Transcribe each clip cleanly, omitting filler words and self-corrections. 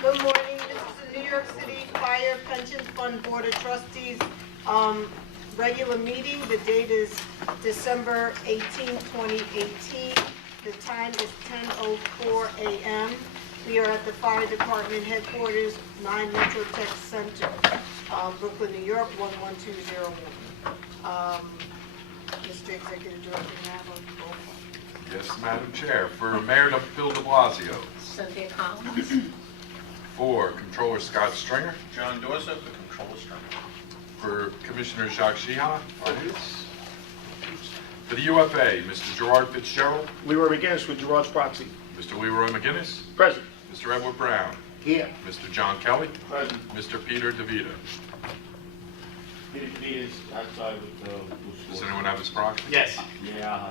Good morning. This is the New York City Fire Pension Fund Board of Trustees regular meeting. The date is December 18, 2018. The time is 10:04 a.m. We are at the Fire Department headquarters, 9 Metro Tech Center, Brooklyn, New York, 11201. Mr. Executive Director, you have a roll call. Yes, Madam Chair. For Mayor Bill de Blasio. Cynthia Collins. For Controller Scott Stringer. John Dorset, the Controller Stringer. For Commissioner Jacques Sheehan. Finance. For the UFA, Mr. Gerard Fitzgerald. Leroy McGinnis with Gerard's proxy. Mr. Leroy McGinnis. Present. Mr. Edward Brown. Here. Mr. John Kelly. Present. Mr. Peter DeVita. Peter is outside with the... Does anyone have his proxy? Yes. Yeah.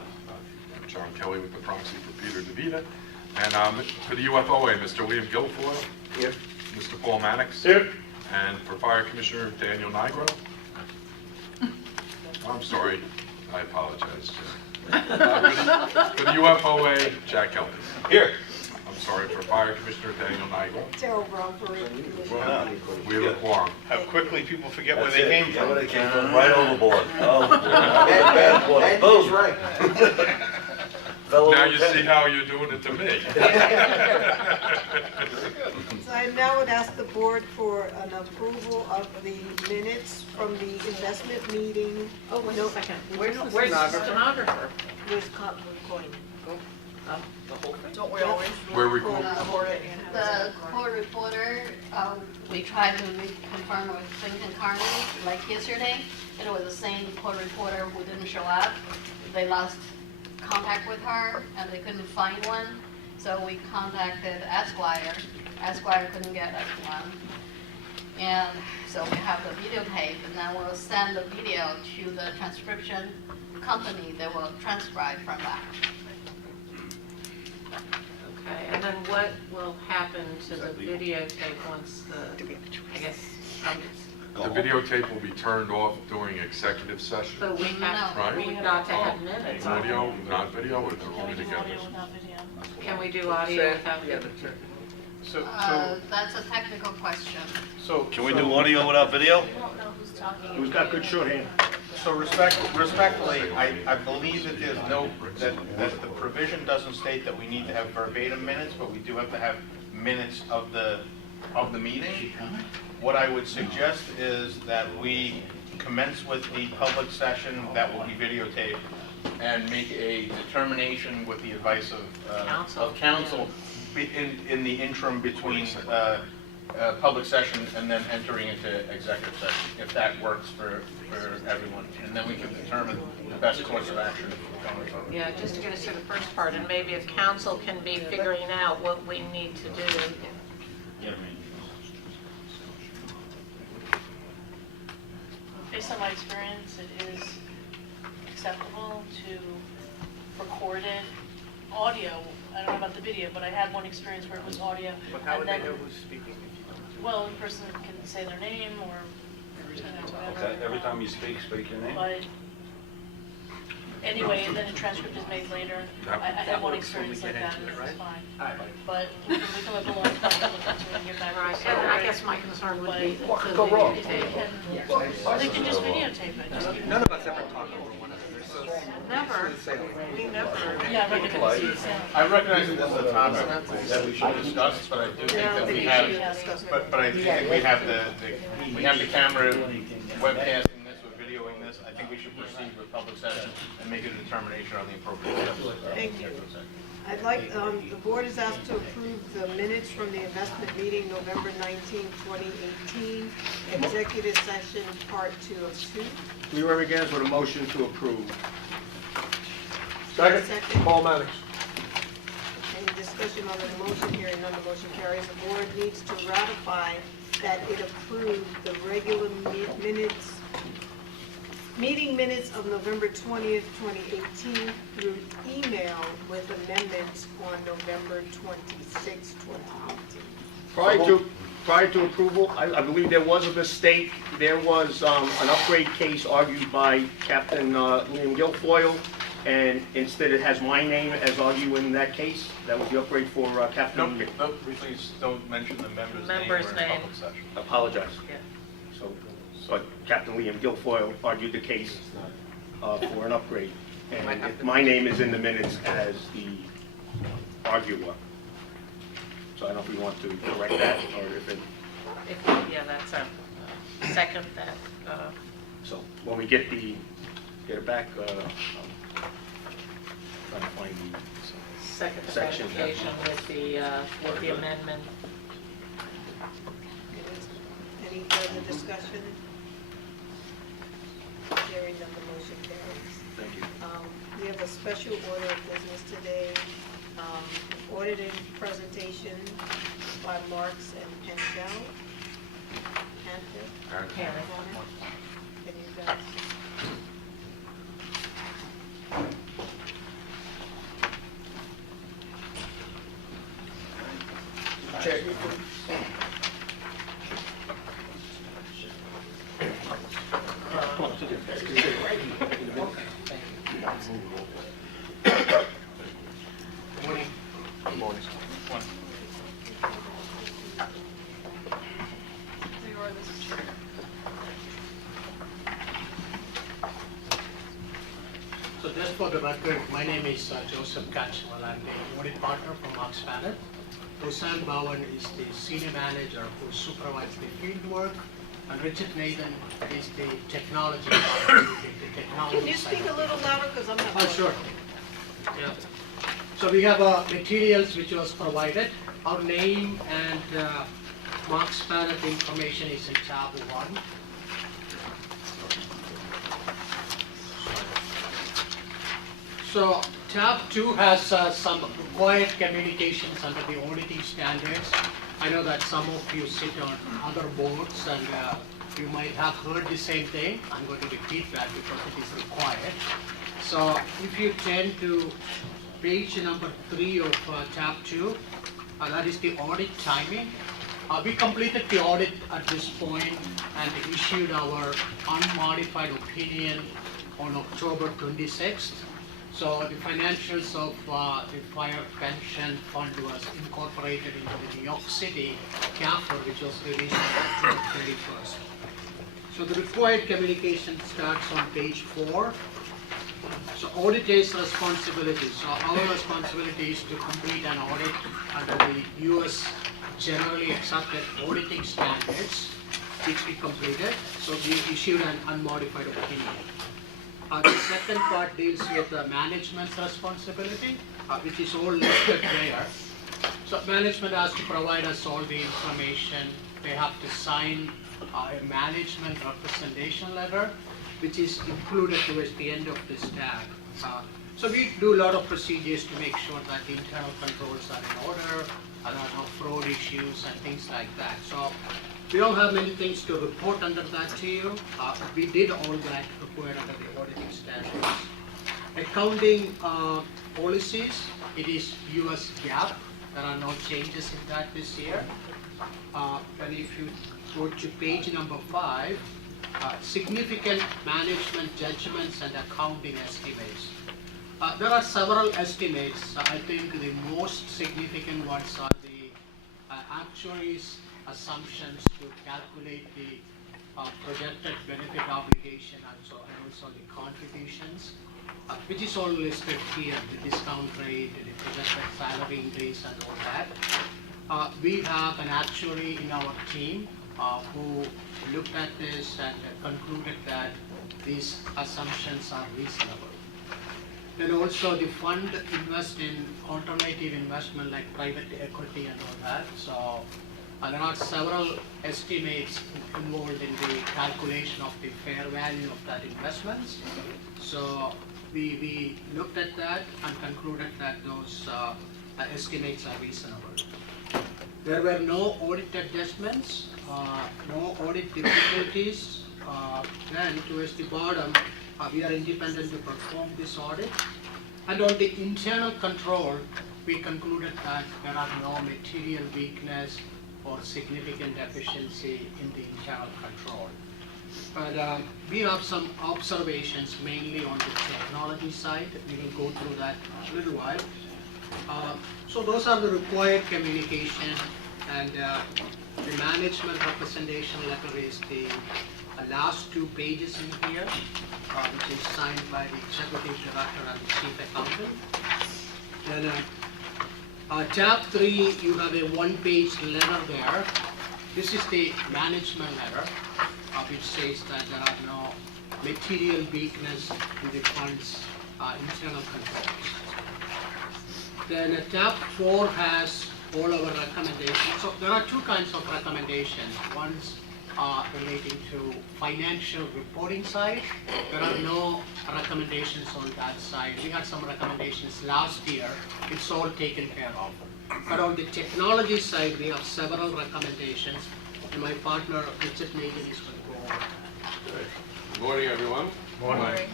John Kelly with the proxy for Peter DeVita. And for the UFOA, Mr. Liam Guilfoyle. Here. Mr. Paul Mannix. Here. And for Fire Commissioner Daniel Nigro. I'm sorry. I apologize. For the UFOA, Jack Kelly. Here. I'm sorry, for Fire Commissioner Daniel Nigro. Terrell Brown for We have a quorum. How quickly people forget where That's they it. came Yeah, from. where they came from, right overboard. Oh, bad boy. Boom. right. Now you see how you're doing it to me. So I now would ask the board for an approval of the minutes from the investment meeting. Oh, wait No. a second. Where's Where's the the stenographer? Where's recording? Don't we always We're recording. record it and have The court reporter, we tried to reconfirm with Clinton Carney, like yesterday. It was the same court reporter who didn't show up. They lost contact with her and they couldn't find one. So we contacted Esquire. Esquire couldn't get us one. And so we have the videotape, and then we'll send the video to the transcription company that will transcribe from that. Okay, and then what will happen to the videotape once the, I guess, The videotape will be turned off during executive session. so we have, Right. we've got to have minutes. Audio, not video, or they're all together? Can we do audio without video? So, That's a technical question. Can we do audio without video? Who's got good shorthand? So respectfully, I believe that there's no, that the provision doesn't state that we need to have verbatim minutes, but we do have to have minutes of the meeting. What I would suggest is that we commence with the public session that will be videotaped and make a determination with the advice of counsel in the interim between public session and then entering into executive session, if that works for everyone. And then we can determine the best course of action going forward. Yeah, just to get us through the first part, and maybe if council can be figuring out what we need to do. Based on my experience, it is acceptable to record it audio. I don't know about the video, but I had one experience where it was audio. But how would and they then- know who's speaking? Well, the person can say their name or whatever. Okay, every time you speak your name? But anyway, and then a transcript is made later. That- I had one experience like that, and it was fine. But we can come up along and look into it and get back to Right, us. and I guess my concern would be the Go wrong. videotape. Or they can just videotape it. Just keep it. None of us ever talk over one another, so Never, we never. Yeah, I recognize the sound. I recognize that this is a topic that we should discuss, but I do think that we have, but I think we have the camera webcasting this or videoing this. I think we should proceed with public session and make a determination on the appropriate steps. Thank you. I'd like, the board is asked to approve the minutes from the investment meeting November 19, 2018, executive session, part 2 of 2. Leroy McGinnis with a motion to approve. Second. Paul Mannix. Any discussion on the motion? Hearing none, the motion carries. The board needs to ratify that it approved the regular meeting minutes of November 20th, 2018 through email with amendments on November 26, 2018. Prior to approval, I believe there was a mistake. There was an upgrade case argued by Captain Liam Guilfoyle, and instead it has my name as arguing in that case. That was the upgrade for Captain. Nope, please don't mention the member's name. Member's We're in name. public session. Apologize. Yeah. So, but Captain Liam Guilfoyle argued the case for an upgrade. And my name is in the minutes as the arguer. So I don't know if we want to correct that, or if it, Yeah, that's a second that, so when we get it back, trying to find the, second Section. application with the amendment. Any further discussion? Hearing none, the motion carries. thank you. We have a special order of business today, auditing presentation by Marks and Pentel. Can you guys? Chair. So just for the record, my name is Joseph Catchwell. I'm the audit partner from Marks Panel. Hussain Bowen is the senior manager who supervises the field work, and Richard Nathan is the technology partner, the technology Can you side. speak a little louder, because I'm not. Oh, sure. Yeah. So we have materials which was provided. Our name and Marks Panel information is in tab 1. So tab 2 has some required communications under the auditing standards. I know that some of you sit on other boards and you might have heard the same thing. I'm going to repeat that because it is required. So if you turn to page number 3 of tab 2, that is the audit timing. We completed the audit at this point and issued our unmodified opinion on October 26th. So the financials of the fire pension fund was incorporated into the New York City CAFR, which was released on October 31st. So the required communication starts on page 4. So auditor's responsibility. So our responsibility is to complete an audit under the US generally accepted auditing standards, which we completed. So we issued an unmodified opinion. The second part deals with the management's responsibility, which is all listed there. So management has to provide us all the information. They have to sign a management representation letter, which is included towards the end of this tab. So we do a lot of procedures to make sure that the internal controls are in order, there are no fraud issues and things like that. So we don't have many things to report under that to you. We did all that required under the auditing standards. Accounting policies, it is US GAAP. There are no changes in that this year. And if you go to page number 5, significant management judgments and accounting estimates. There are several estimates. I think the most significant ones are the actuaries' assumptions to calculate the projected benefit obligation and also the contributions, which is all listed here, the discount rate, the projected salary increase and all that. We have an actuary in our team who looked at this and concluded that these assumptions are reasonable. Then also the fund invest in alternative investment like private equity and all that. So there are several estimates involved in the calculation of the fair value of that investments. So we looked at that and concluded that those estimates are reasonable. There were no audit adjustments, no audit difficulties. Then towards the bottom, we are independent to perform this audit. And on the internal control, we concluded that there are no material weakness or significant deficiency in the internal control. But we have some observations mainly on the technology side. We will go through that a little while. So those are the required communication, and the management representation letter is the last 2 pages in here, which is signed by the executive director and the chief accountant. Then tab 3, you have a 1-page letter there. This is the management letter, which says that there are no material weakness in the fund's internal controls. Then tab 4 has all our recommendations. So there are 2 kinds of recommendations. One's relating to financial reporting side. There are no recommendations on that side. We had some recommendations last year. It's all taken care of. But on the technology side, we have several recommendations. And my partner, Richard Megan, is going to go over. Good morning, everyone. Morning.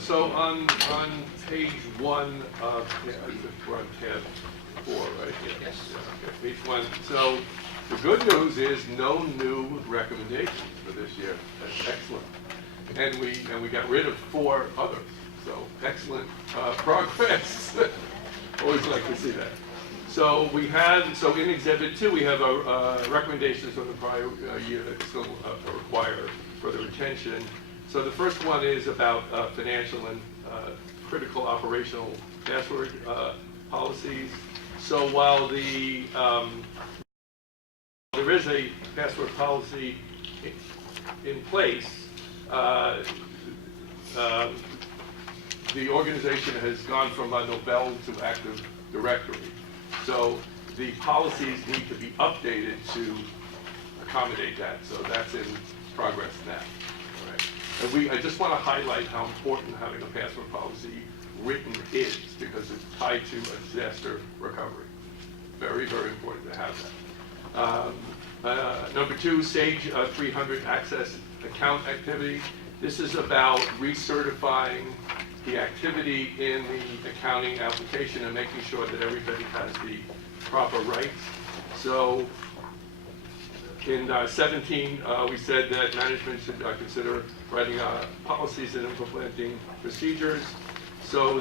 So on page 1 of, we're on tab 4, right? Yeah. Yes. Yeah, okay, page 1. So the good news is no new recommendations for this year. That's excellent. And we got rid of 4 others. So excellent progress. Always like to see that. So we have, so in Exhibit 2, we have our recommendations from the prior year that still require further attention. So the first one is about financial and critical operational password policies. So while the there is a password policy in place, the organization has gone from a Novell to Active Directory. So the policies need to be updated to accommodate that. So that's in progress now. All right. And I just want to highlight how important having a password policy written is, because it's tied to a disaster recovery. Very, very important to have that. Number 2, Sage 300 access account activity. This is about recertifying the activity in the accounting application and making sure that everybody has the proper rights. So in 17, we said that management should consider writing policies and implementing procedures. So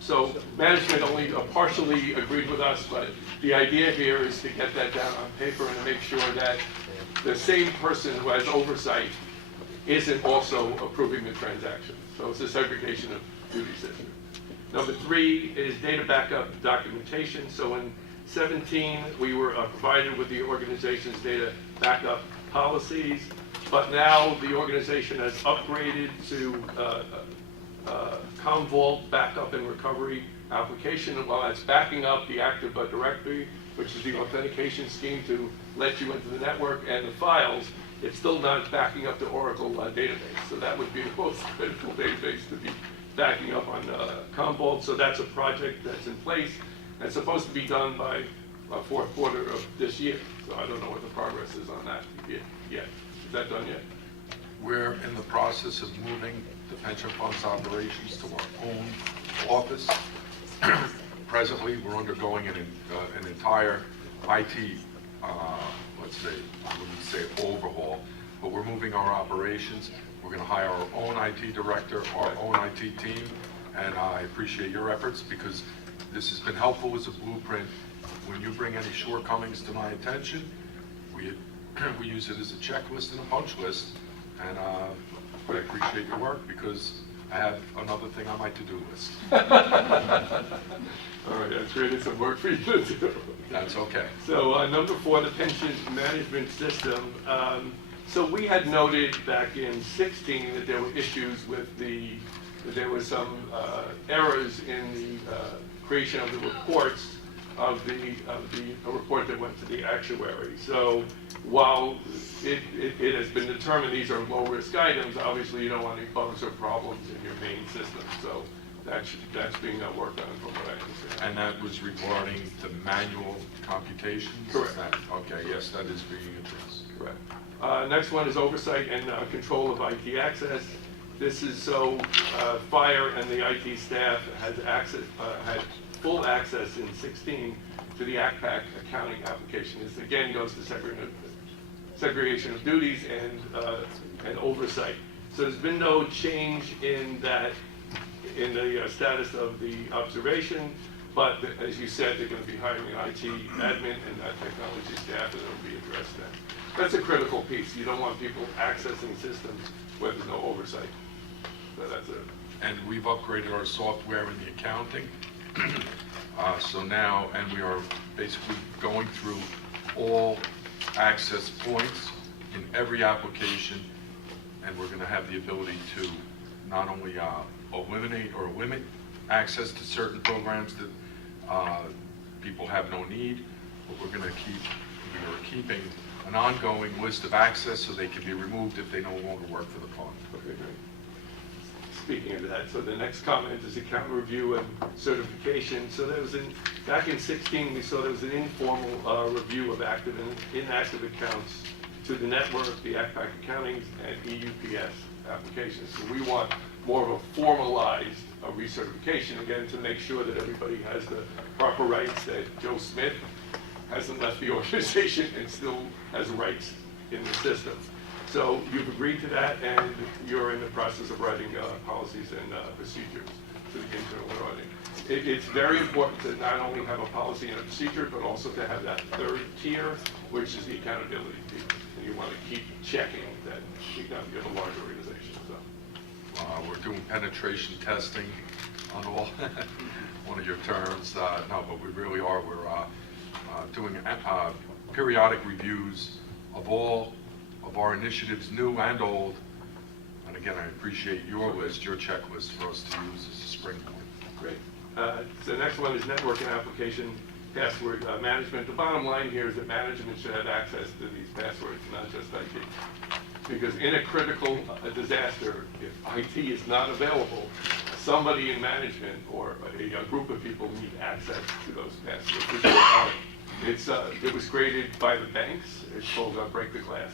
so management only partially agreed with us, but the idea here is to get that down on paper and to make sure that the same person who has oversight isn't also approving the transaction. So it's a segregation of duties issue. Number 3 is data backup documentation. So in 17, we were provided with the organization's data backup policies, but now the organization has upgraded to Commvault backup and recovery application. And while that's backing up the Active Directory, which is the authentication scheme to let you into the network and the files, it's still not backing up the Oracle database. So that would be the most critical database to be backing up on Commvault. So that's a project that's in place and supposed to be done by 4th quarter of this year. So I don't know what the progress is on that yet. Is that done yet? We're in the process of moving the pension fund's operations to our own office. Presently, we're undergoing an entire IT, let's say, I wouldn't say overhaul, but we're moving our operations. We're going to hire our own IT director, our own IT team, and I appreciate your efforts because this has been helpful as a blueprint. When you bring any shortcomings to my attention, we use it as a checklist and a punch list, and but I appreciate your work because I have another thing on my to-do list. All right, I've created some work for you to do. That's okay. So number 4, the pension management system. So we had noted back in 16 that there were issues with that there were some errors in the creation of the reports of the report that went to the actuary. So while it has been determined these are low-risk items, obviously you don't want any bugs or problems in your main system. So that's being worked on from what I understand. And that was regarding the manual computations? Correct. Okay, yes, that is being addressed. Correct. Next one is oversight and control of IT access. This is so fire and the IT staff has had full access in 16 to the ACPAC accounting application. This again goes to segregation of duties and oversight. So there's been no change in that, in the status of the observation, but as you said, they're going to be hiring an IT admin and technology staff, and it'll be addressed then. That's a critical piece. You don't want people accessing systems where there's no oversight. So that's it. And we've upgraded our software in the accounting. So now, and we are basically going through all access points in every application, and we're going to have the ability to not only eliminate or limit access to certain programs that people have no need, but we are keeping an ongoing list of access so they can be removed if they no longer work for the fund. Okay, great. Speaking of that, so the next comment is account review and certification. So there was back in 16, we saw there was an informal review of active and inactive accounts to the network, the ACPAC accounting, and EUPS applications. So we want more of a formalized recertification, again, to make sure that everybody has the proper rights, that Joe Smith hasn't left the organization and still has rights in the system. So you've agreed to that, and you're in the process of writing policies and procedures to the internal auditing. It's very important to not only have a policy and a procedure, but also to have that third tier, which is the accountability piece. And you want to keep checking that you're a large organization. So we're doing penetration testing on all one of your terms. No, but we really are. We're doing periodic reviews of all of our initiatives, new and old. And again, I appreciate your list, your checklist for us to use as a springboard. great. So the next one is network and application password management. The bottom line here is that management should have access to these passwords, not just IT. Because in a critical disaster, if IT is not available, somebody in management or a group of people need access to those passwords. It was created by the banks. It's called a break the glass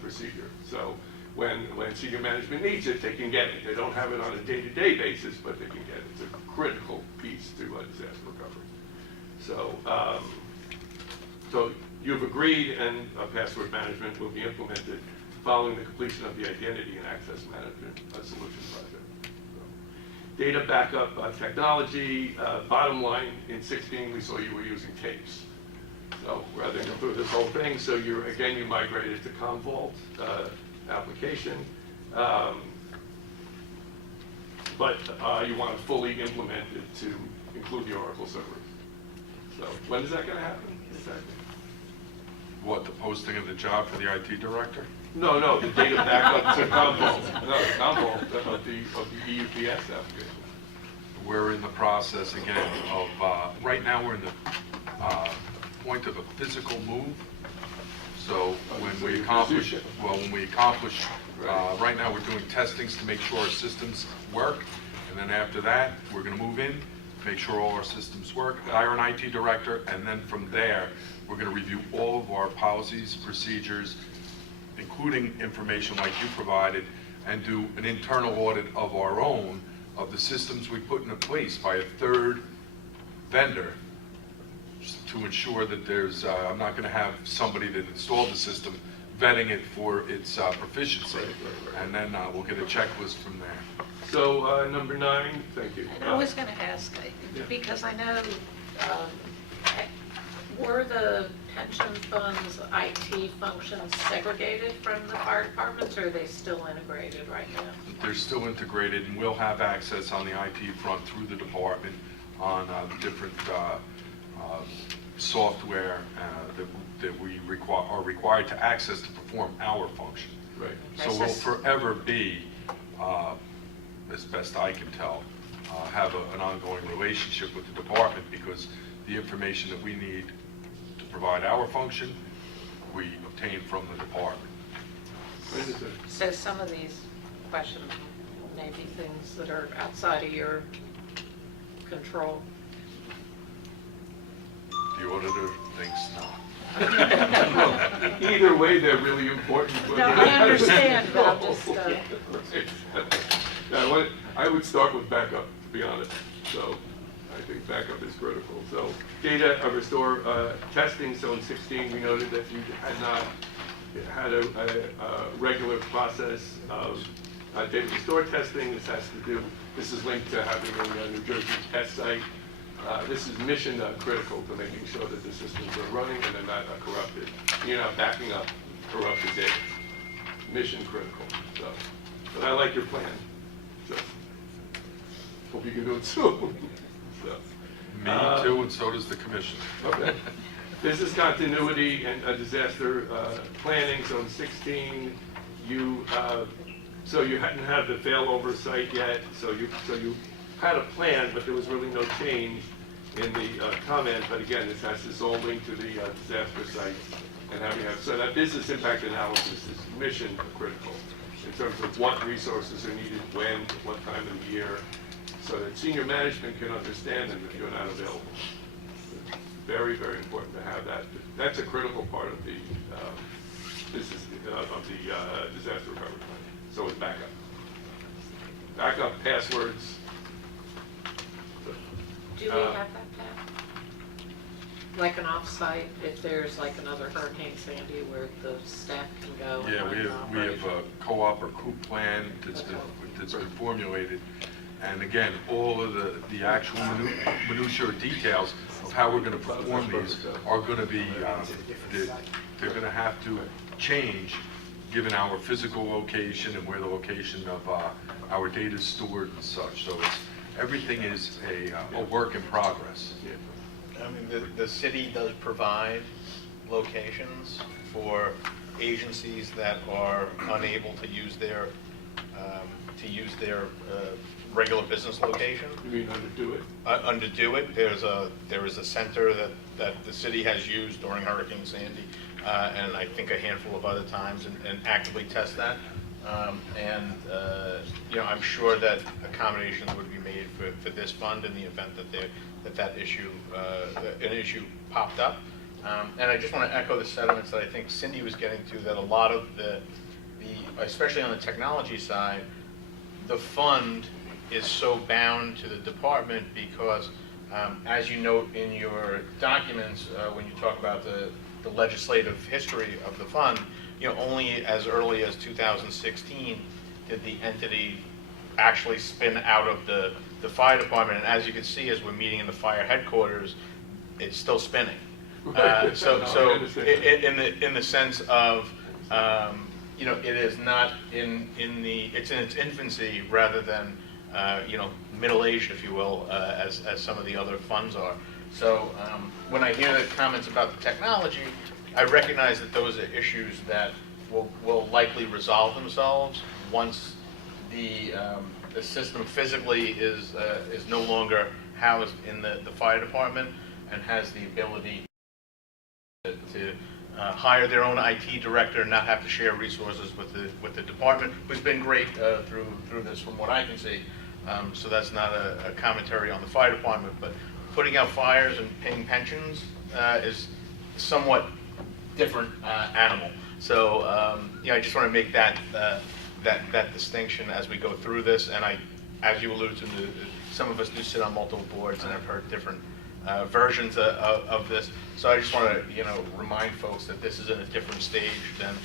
procedure. So when senior management needs it, they can get it. They don't have it on a day-to-day basis, but they can get it. It's a critical piece to disaster recovery. So you've agreed, and password management will be implemented following the completion of the identity and access management solution project. So, data backup technology, bottom line, in 16 we saw you were using tapes. So rather than go through this whole thing, so you migrated to Commvault application, but you want to fully implement it to include the Oracle servers. So when is that going to happen exactly? What, the posting of the job for the IT director? No, the data backup to Commvault. No, Commvault of the EUPS application. We're in the process again of, right now we're in the point of a physical move. So when we accomplish, right now we're doing testings to make sure our systems work. And then after that, we're going to move in, make sure all our systems work, hire an IT director, and then from there, we're going to review all of our policies, procedures, including information like you provided, and do an internal audit of our own, of the systems we put into place by a third vendor to ensure that there's, I'm not going to have somebody that installed the system vetting it for its proficiency. Right. And then we'll get a checklist from there. So number 9, thank you. And I was going to ask, because I know, were the pension funds IT functions segregated from the fire departments, or are they still integrated right now? They're still integrated, and we'll have access on the IT front through the department on different software that we are required to access to perform our function. Right. So we'll forever be, as best I can tell, have an ongoing relationship with the department, because the information that we need to provide our function, we obtain from the department. So some of these questions may be things that are outside of your control. The auditor thinks not. Either way, they're really important. No, I understand, but I'm just... Right. I would start with backup, to be honest. So I think backup is critical. So data restore testing. So in 16, we noted that you had not had a regular process of data restore testing. This is linked to having a New Jersey test site. This is mission critical to making sure that the systems are running and they're not corrupted. You're not backing up corrupted data. Mission critical. So, but I like your plan. So, hope you can do it soon. So, Me too, and so does the commission. okay. Business continuity and disaster planning. So in 16, you hadn't had the fail oversight yet. So you had a plan, but there was really no change in the comment. But again, this has this all linked to the disaster sites and so that business impact analysis is mission critical in terms of what resources are needed, when, what time of the year, so that senior management can understand them if you're not available. Very, very important to have that. That's a critical part of the business of the disaster recovery plan. So is backup. Backup, passwords. Do we have that plan? Like an off-site, if there's like another Hurricane Sandy where the staff can go? Yeah, we have a co-op or coup plan that's been formulated. And again, all of the actual minutiae or details of how we're going to perform these are going to be, they're going to have to change given our physical location and where the location of our data is stored and such. So everything is a work in progress. I mean, the city does provide locations for agencies that are unable to use their regular business location. You mean underdo it? Underdo it. There is a center that the city has used during Hurricane Sandy, and I think a handful of other times, and actively test that. I'm sure that accommodations would be made for this fund in the event that an issue popped up. And I just want to echo the sentiments that I think Cindy was getting to, that a lot of the especially on the technology side, the fund is so bound to the department because, as you note in your documents, when you talk about the legislative history of the fund, only as early as 2016 did the entity actually spin out of the fire department. And as you can see, as we're meeting in the fire headquarters, it's still spinning. So in the sense of, it is not it's in its infancy rather than, middle-aged, if you will, as some of the other funds are. So when I hear the comments about the technology, I recognize that those are issues that will likely resolve themselves once the system physically is no longer housed in the fire department and has the ability to hire their own IT director and not have to share resources with the department, who's been great through this from what I can see. So that's not a commentary on the fire department, but putting out fires and paying pensions is somewhat different animal. So I just want to make that distinction as we go through this. And as you alluded to, some of us do sit on multiple boards and have heard different versions of this. So I just want to remind folks that this is in a different stage than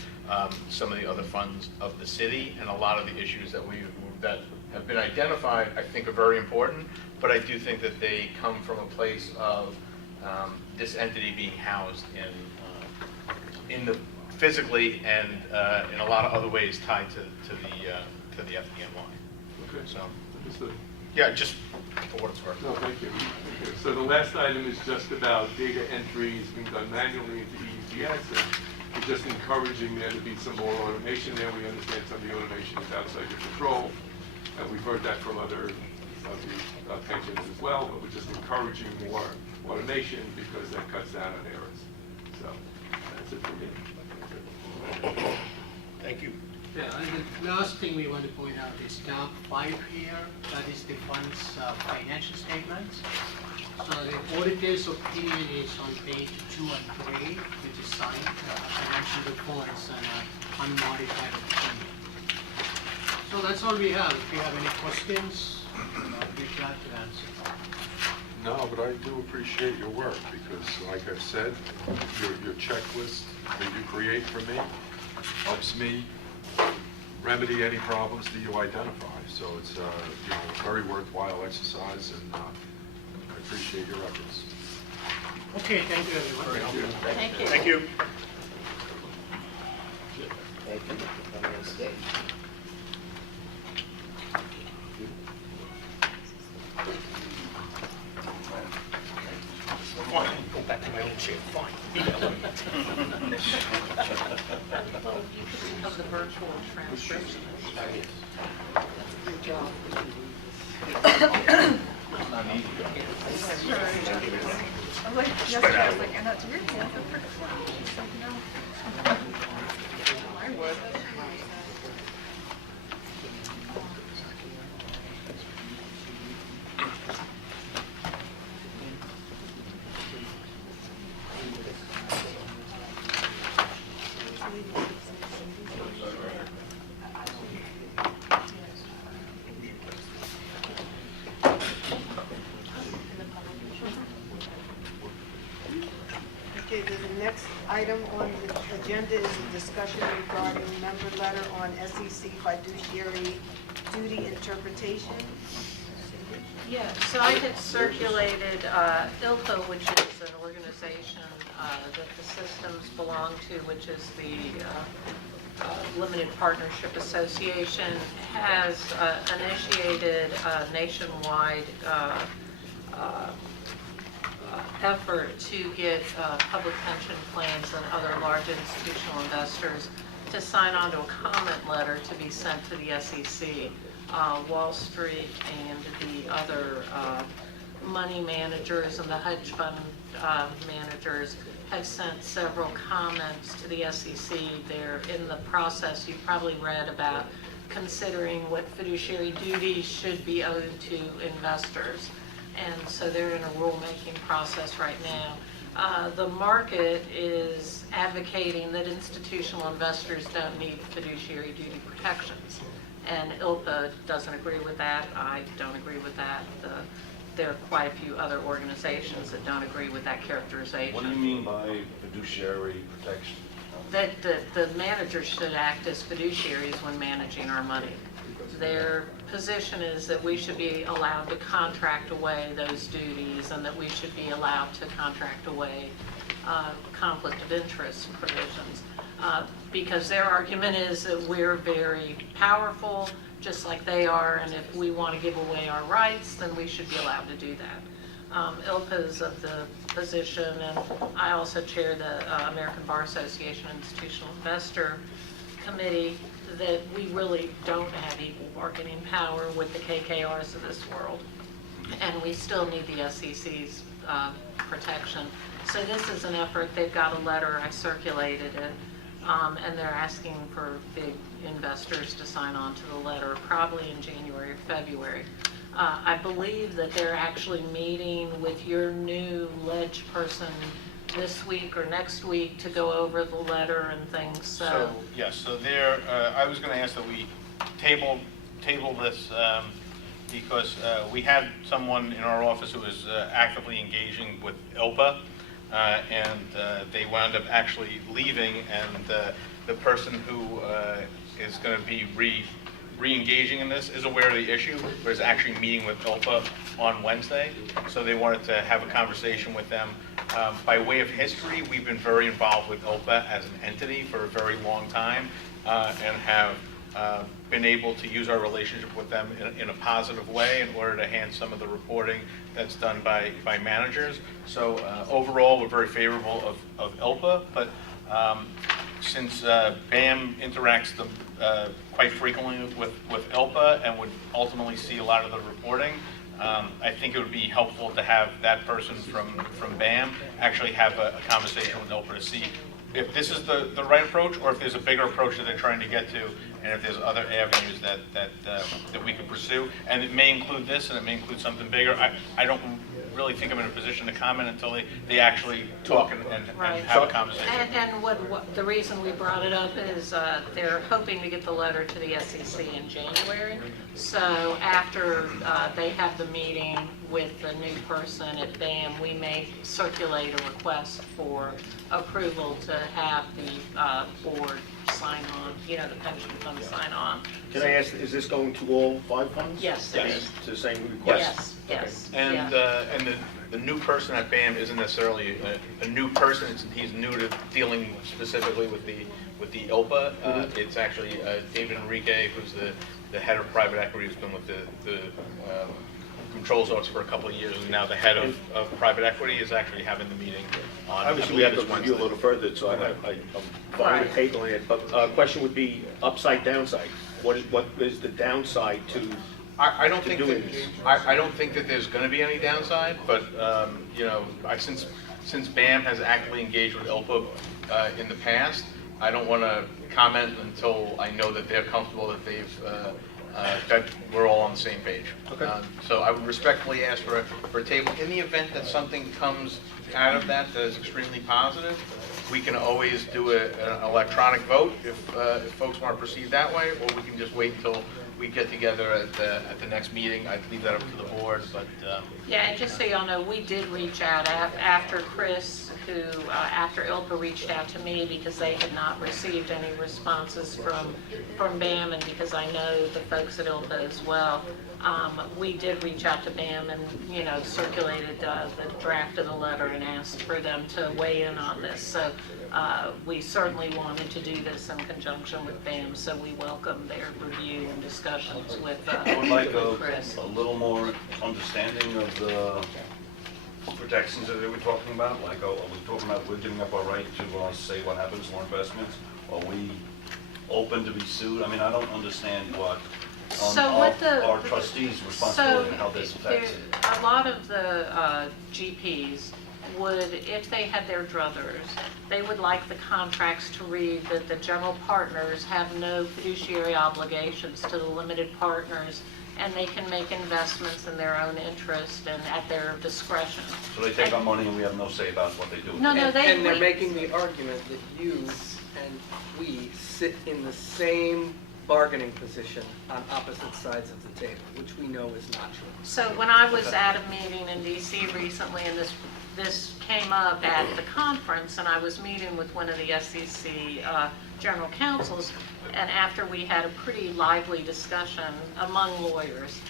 some of the other funds of the city, and a lot of the issues that have been identified I think are very important, but I do think that they come from a place of this entity being housed in the physically and in a lot of other ways tied to the FDNY. Okay. So understood. yeah, just for what it's worth. No, thank you. Okay. So the last item is just about data entries being done manually into EUPS, and we're just encouraging there to be some more automation there. We understand some of the automation is outside your control, and we've heard that from other of the pensions as well, but we're just encouraging more automation because that cuts down on errors. So that's it for me. Thank you. Yeah, and the last thing we want to point out is tab 5 here, that is the fund's financial statements. So the auditor's opinion is on page 2 and 3, which is signed, financial reports and unmodified opinion. So that's all we have. If you have any questions, I'll be glad to answer. No, but I do appreciate your work because, like I said, your checklist that you create for me helps me remedy any problems that you identify. So it's a very worthwhile exercise, and I appreciate your efforts. Okay, thank you everyone. Thank you. Thank you. Fine, go back to my own chair, fine. Of the virtual transcription. Good job. I was like, yesterday, I was like, and that's weird, yeah, that's pretty slow. She's like, no. I would. Okay, the next item on the agenda is a discussion regarding member letter on SEC fiduciary duty interpretation. Yeah, so I had circulated ILPA, which is an organization that the systems belong to, which is the Limited Partnership Association, has initiated a nationwide effort to get public pension plans and other large institutional investors to sign on to a comment letter to be sent to the SEC. Wall Street and the other money managers and the hedge fund managers have sent several comments to the SEC. They're in the process, you've probably read about considering what fiduciary duties should be owed to investors. And so they're in a rulemaking process right now. The market is advocating that institutional investors don't need fiduciary duty protections. And ILPA doesn't agree with that. I don't agree with that. There are quite a few other organizations that don't agree with that characterization. What do you mean by fiduciary protection? That the managers should act as fiduciaries when managing our money. Their position is that we should be allowed to contract away those duties, and that we should be allowed to contract away conflict of interest provisions. Because their argument is that we're very powerful, just like they are, and if we want to give away our rights, then we should be allowed to do that. ILPA is of the position, and I also chair the American Bar Association Institutional Investor Committee, that we really don't have equal bargaining power with the KKRs of this world, and we still need the SEC's protection. So this is an effort. They've got a letter, I circulated it, and they're asking for big investors to sign on to the letter, probably in January or February. I believe that they're actually meeting with your new ledge person this week or next week to go over the letter and things. So, yes, so there, I was going to ask that we table this because we had someone in our office who was actively engaging with ILPA, and they wound up actually leaving, and the person who is going to be re-engaging in this is aware of the issue, but is actually meeting with ILPA on Wednesday. So they wanted to have a conversation with them. By way of history, we've been very involved with ILPA as an entity for a very long time, and have been able to use our relationship with them in a positive way in order to hand some of the reporting that's done by managers. So overall, we're very favorable of ILPA, but since BAM interacts quite frequently with ILPA and would ultimately see a lot of the reporting, I think it would be helpful to have that person from BAM actually have a conversation with ILPA to see if this is the right approach, or if there's a bigger approach that they're trying to get to, and if there's other avenues that we could pursue. And it may include this, and it may include something bigger. I don't really think I'm in a position to comment until they actually talk and have a conversation. And what the reason we brought it up is they're hoping to get the letter to the SEC in January. So after they have the meeting with the new person at BAM, we may circulate a request for approval to have the board sign on, the pension fund sign on. Can I ask, is this going to all 5 funds? Yes, it is. To the same request? Yes. And, yeah. and the new person at BAM isn't necessarily a new person, he's new to dealing specifically with the ILPA. It's actually David Enrique, who's the head of private equity, who's been with the controls office for a couple of years, and now the head of private equity is actually having the meeting on, Obviously, we have to review a little further, so I'm fine with tabling it, but question would be upside, downside. What is the downside to I don't think doing that this? I don't think that there's going to be any downside, but since BAM has actively engaged with ILPA in the past, I don't want to comment until I know that they're comfortable that that we're all on the same page. Okay. So I would respectfully ask for a table. In the event that something comes out of that is extremely positive, we can always do an electronic vote if folks want to proceed that way, or we can just wait until we get together at the next meeting. I'd leave that up to the board, but... Yeah, and just so y'all know, we did reach out after Chris, who, after ILPA reached out to me because they had not received any responses from BAM, and because I know the folks at ILPA as well. We did reach out to BAM and, circulated the draft of the letter and asked for them to weigh in on this. So we certainly wanted to do this in conjunction with BAM, so we welcome their review and discussions with I would like Chris. a little more understanding of the protections that they were talking about. Like, are we talking about we're giving up our right to say what happens to our investments? Are we open to be sued? I mean, I don't understand what our trustees' responsibility and how this affects it. A lot of the GPs would, if they had their druthers, they would like the contracts to read that the general partners have no fiduciary obligations to the limited partners, and they can make investments in their own interest and at their discretion. So they take our money and we have no say about what they do. No, And they're making the argument that you and we sit in the same bargaining position on opposite sides of the table, which we know is not true. So when I was at a meeting in DC recently, and this came up at the conference, and I was meeting with one of the SEC general counsels, and after we had a pretty lively discussion among lawyers,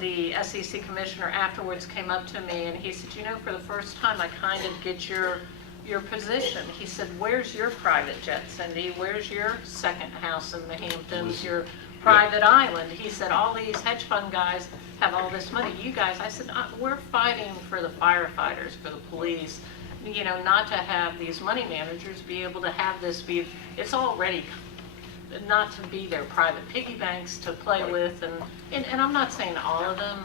the SEC commissioner afterwards came up to me and he said, for the first time I kind of get your position. He said, where's your private jet, Cindy? Where's your second house in the Hamptons, your private island? He said, all these hedge fund guys have all this money. You guys, I said, we're fighting for the firefighters, for the police, not to have these money managers be able to have this be, it's already not to be their private piggy banks to play with. And I'm not saying all of them,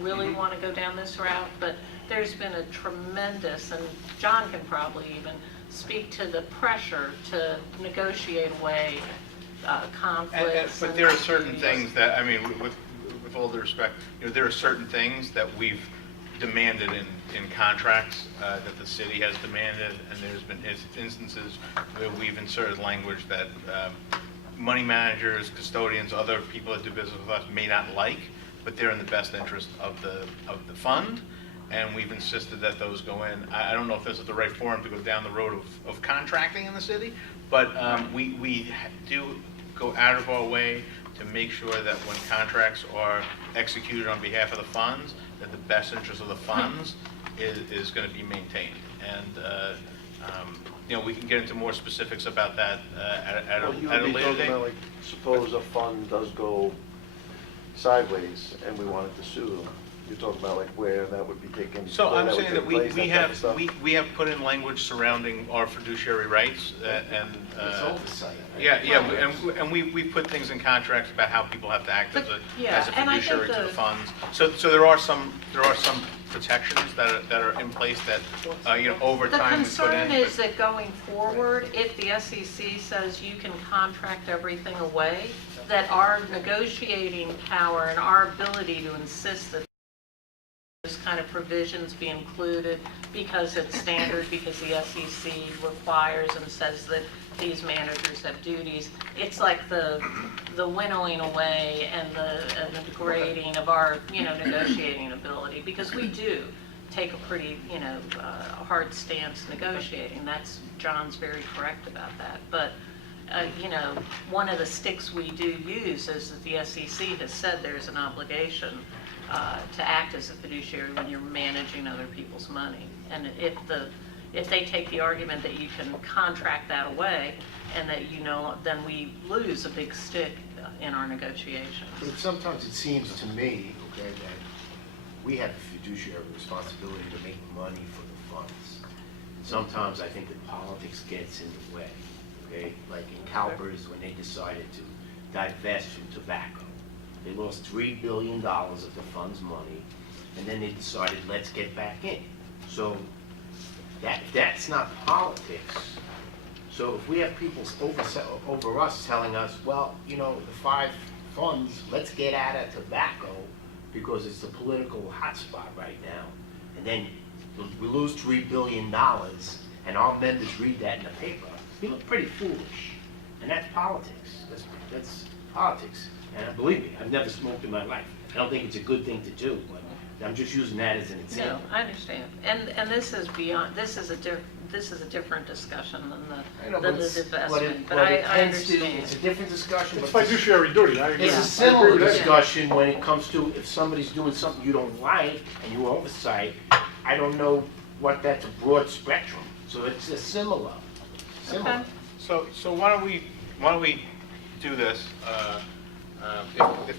really want to go down this route, but there's been a tremendous, and John can probably even speak to the pressure to negotiate away conflicts. But there are certain things that, with all due respect, there are certain things that we've demanded in contracts that the city has demanded, and there's been instances where we've inserted language that money managers, custodians, other people that do business with us may not like, but they're in the best interest of the fund, and we've insisted that those go in. I don't know if this is the right forum to go down the road of contracting in the city, but we do go out of our way to make sure that when contracts are executed on behalf of the funds, that the best interest of the funds is going to be maintained. And we can get into more specifics about that at a later date. About, like, suppose a fund does go sideways and we wanted to sue them. You're talking about like where that would be taken. So I'm that would saying that take we place, that type of stuff? we have put in language surrounding our fiduciary rights and It's all decided. and we put things in contracts about how people have to act as a and I think fiduciary to the funds. So there are some protections that are in place that over time we put in. The concern is that going forward, if the SEC says you can contract everything away, that our negotiating power and our ability to insist that those kind of provisions be included because it's standard, because the SEC requires and says that these managers have duties. It's like the winnowing away and the degrading of our negotiating ability, because we do take a pretty hard stance negotiating. That's John's very correct about that. But you know, one of the sticks we do use is that the SEC has said there's an obligation to act as a fiduciary when you're managing other people's money. And if they take the argument that you can contract that away and that, you know, then we lose a big stick in our negotiations. But sometimes it seems to me, okay, that we have a fiduciary responsibility to make money for the funds. Sometimes I think that politics gets in the way, okay? Like in CalPERS, when they decided to divest from tobacco, they lost $3 billion of the fund's money, and then they decided, let's get back in. So that's not politics. So if we have people over us telling us, well, you know, the 5 funds, let's get out of tobacco because it's a political hotspot right now, and then we lose $3 billion, and our members read that in the paper, we look pretty foolish. And that's politics. That's politics. And believe me, I've never smoked in my life. I don't think it's a good thing to do, but I'm just using that as an example. No, I understand. And this is beyond, this is a different discussion than the divestment, but I understand. It's a different discussion. It's but fiduciary duty, I agree. It's a similar discussion when it comes to if somebody's doing something you don't like and you oversight. I don't know what that's a broad spectrum. So it's a similar. Okay. So why don't we do this? If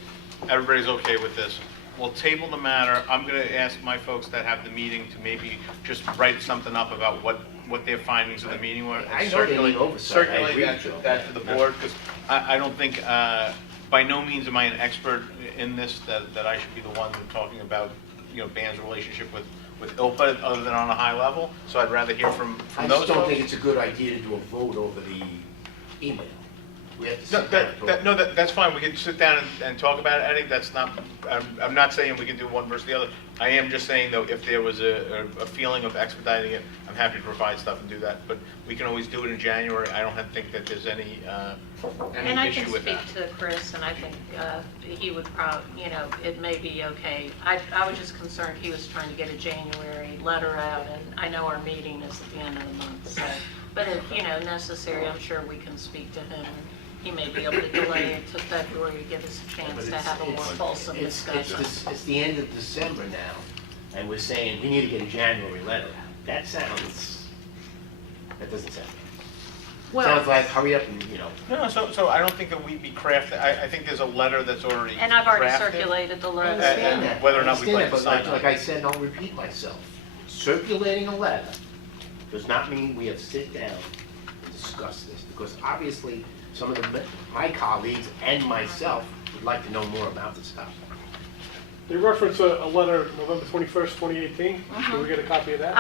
everybody's okay with this, we'll table the matter. I'm going to ask my folks that have the meeting to maybe just write something up about what their findings of the meeting were. I know they need oversight. I agree with you. That to the board, because I don't think, by no means am I an expert in this, that I should be the one talking about, you know, BAN's relationship with ILPA other than on a high level. So I'd rather hear from I those just don't folks. think it's a good idea to do a vote over the email. We have to sit down and talk. No, that's fine, we can sit down and talk about it. I think that's not, I'm not saying we can do one versus the other. I am just saying, though, if there was a feeling of expediting it, I'm happy to provide stuff and do that. But we can always do it in January. I don't think that there's any And I can issue with speak that. to Chris, and I think he would probably, you know, it may be okay. I was just concerned he was trying to get a January letter out, and I know our meeting is at the end of the month, so. But if, you know, necessary, I'm sure we can speak to him. He may be able to delay it to February to give us a chance to have a more fulsome discussion. It's the end of December now, and we're saying we need to get a January letter out. That doesn't sound good. Sounds like hurry up and, you know. No, so I don't think that we'd be crafted. I think there's a letter that's already And I've already crafted. circulated the I letter. understand that. Whether or not I we'd like to understand sign that, but on. like I said, and I'll repeat myself. Circulating a letter does not mean we have to sit down and discuss this, because obviously some of my colleagues and myself would like to know more about this stuff. They reference a letter, November 21st, 2018. Can we get a copy of that?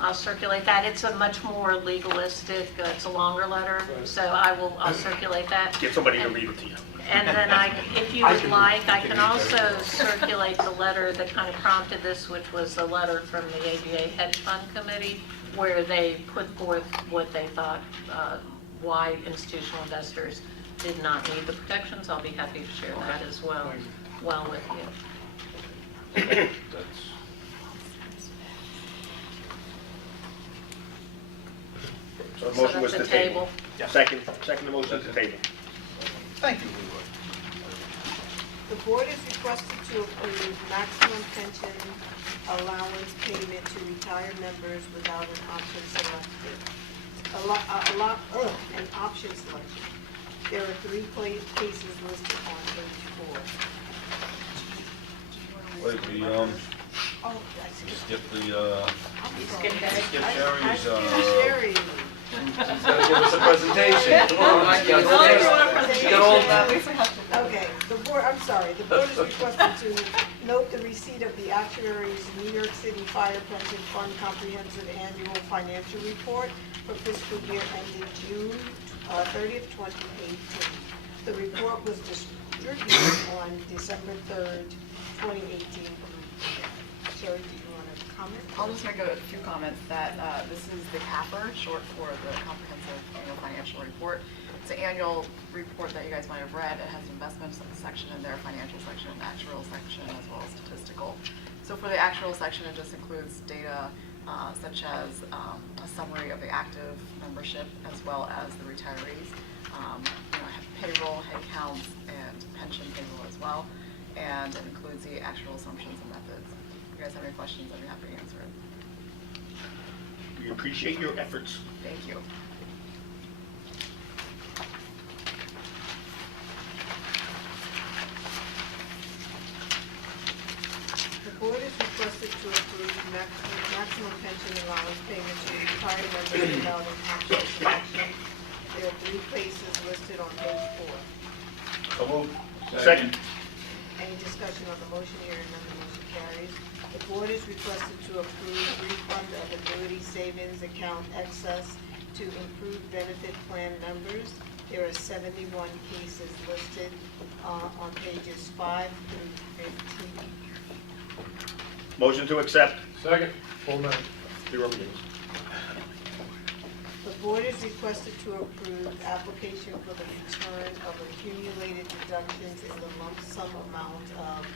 I'll circulate that. It's a much more legalistic, it's a longer letter, so I'll circulate that. Get somebody to read it to you. And then if you would like, I can also circulate the letter that kind of prompted this, which was the letter from the ABA Hedge Fund Committee, where they put forth what they thought, why institutional investors did not need the protections. I'll be happy to share that as well with you. So the So motion was that's to a table. Yeah. Second the motion to table. Thank you, Leroy. The board is requested to approve maximum pension allowance payment to retired members without an option selected. An option selection. There are 3 cases listed on page 4. Wait, we, Oh, I see. skip the, Skip that. skip Sherry's, Sherry. she's gotta give us a presentation. Come on, she's got Oh, all you this- want a she's presentation? got all At least we have to. Okay, the board is requested to note the receipt of the actuary's New York City Fire Pension Fund Comprehensive Annual Financial Report for fiscal year ending June 30th, 2018. The report was distributed on December 3rd, 2018. Sherry, do you want to comment? I'll just make a few comments that this is the CAPR, short for the Comprehensive Annual Financial Report. It's an annual report that you guys might have read. It has investments section in there, financial section, actuarial section, as well as statistical. So for the actuarial section, it just includes data such as a summary of the active membership as well as the retirees. Payroll, head counts, and pension payroll as well. And it includes the actual assumptions and methods. If you guys have any questions, I'd be happy to answer it. We appreciate your efforts. Thank you. The board is requested to approve maximum pension allowance payment to retired members without an actual selection. There are 3 places listed on page 4. So moved. Second. Any discussion on the motion? Hearing none, the motion carries. The board is requested to approve refund of annuity savings account excess to improve benefit plan members. There are 71 cases listed on pages 5 through 15. Motion to accept. Second. Full minute. Leroy McGinnis. The board is requested to approve application for the return of accumulated deductions in the lump sum amount of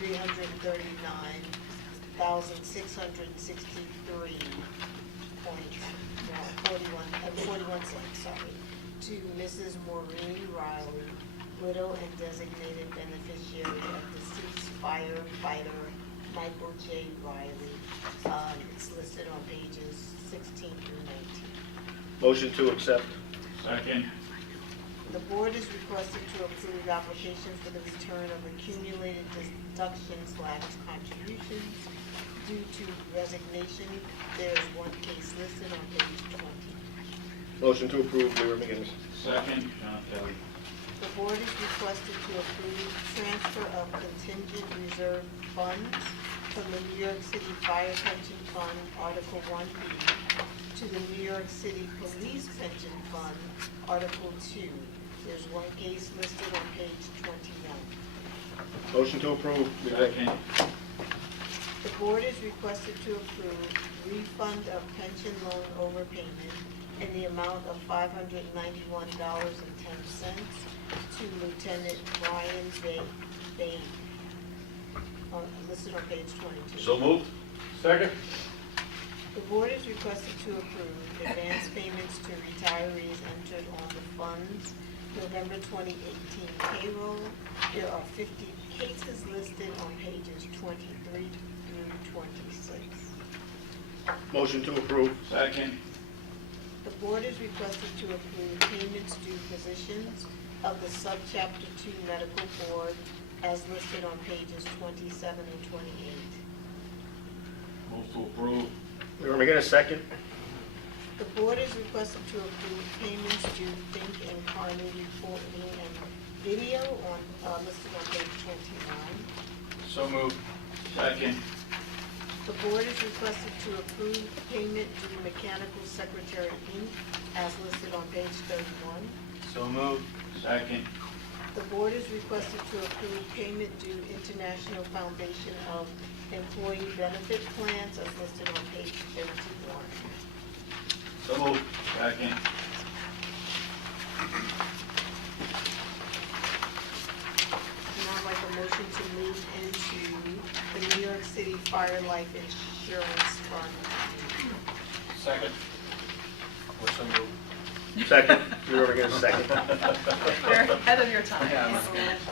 $339,663.41 to Mrs. Maureen Riley, widow and designated beneficiary of deceased firefighter Michael J. Riley. It's listed on pages 16 through 19. Motion to accept. Second. The board is requested to approve application for the return of accumulated deductions/contributions due to resignation. There is 1 case listed on page 20. Motion to approve. Leroy McGinnis. Second. John Kelly. The board is requested to approve transfer of contingent reserve funds from the New York City Fire Pension Fund, Article 1B, to the New York City Police Pension Fund, Article 2. There's 1 case listed on page 21. Motion to approve. Second. The board is requested to approve refund of pension loan overpayment in the amount of $591.10 to Lieutenant Brian Bain, listed on page 22. So moved. Second. The board is requested to approve advance payments to retirees entered on the fund's November 2018 payroll. There are 50 cases listed on pages 23 through 26. Motion to approve. Second. The board is requested to approve payments due physicians of the Subchapter 2 Medical Board as listed on pages 27 and 28. Move to approve. Leroy McGinnis, second. The board is requested to approve payments due Think and Carney reporting and video listed on page 29. So moved. Second. The board is requested to approve payment due Mechanical Secretary Inc. as listed on page 31. So moved. Second. The board is requested to approve payment due International Foundation of Employee Benefit Plans as listed on page 51. So moved. Second. And I'd like a motion to move into the New York City Fire Life Insurance Fund. Second. What's so moved? Second. Leroy McGinnis, second. You're ahead of your time.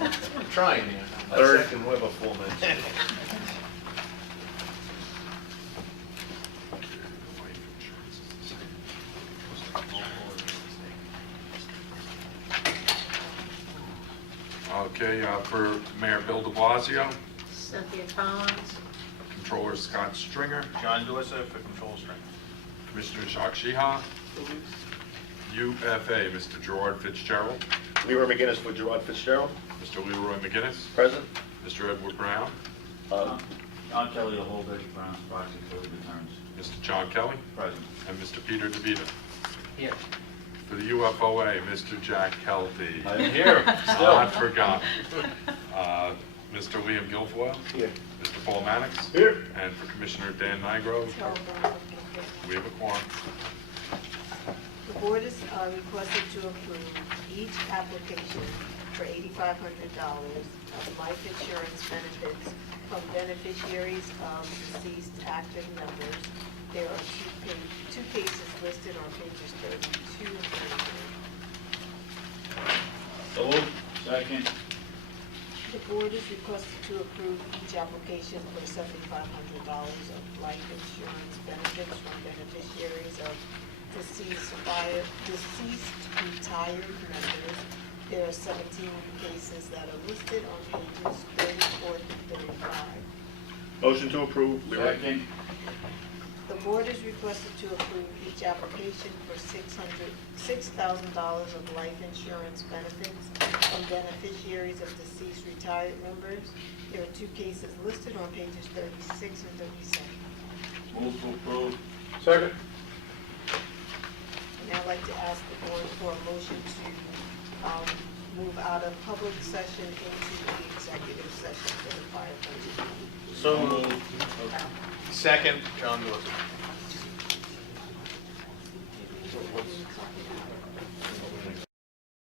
I'm trying here. Third. Second, we have a full minute. Okay, for Mayor Bill de Blasio, Cynthia Collins. Controller Scott Stringer, John Delissa for control strength. Commissioner Jacques Sheehan, UFA, Mr. Gerard Fitzgerald, Leroy McGinnis for Gerard Fitzgerald. Mr. Leroy McGinnis, Present. Mr. Edward Brown, John Kelly, the whole Bishop Brown's proxy for the returns. Mr. John Kelly, Present. and Mr. Peter DeVita. Here. For the UFOA, Mr. Jack Kelty. I'm here, Not forgotten. Mr. Liam Guilfoyle, Here. Mr. Paul Mannix, Here. and for Commissioner Dan Nigro, we have a quorum. The board is requested to approve each application for $8,500 of life insurance benefits from beneficiaries of deceased active members. There are 2 cases listed on pages 32 and 33. Second. The board is requested to approve each application for $7,500 of life insurance benefits from beneficiaries of deceased retired members. There are 17 cases that are listed on pages 34 to 35. Motion to approve, Leroy. Second. The board is requested to approve each application for $6,000 of life insurance benefits from beneficiaries of deceased retired members. There are 2 cases listed on pages 36 and 37. Move to approve. Second. And I'd like to ask the board for a motion to move out of public session into the executive session for the fire budget. So moved. Second, John Dawson. What are you talking about?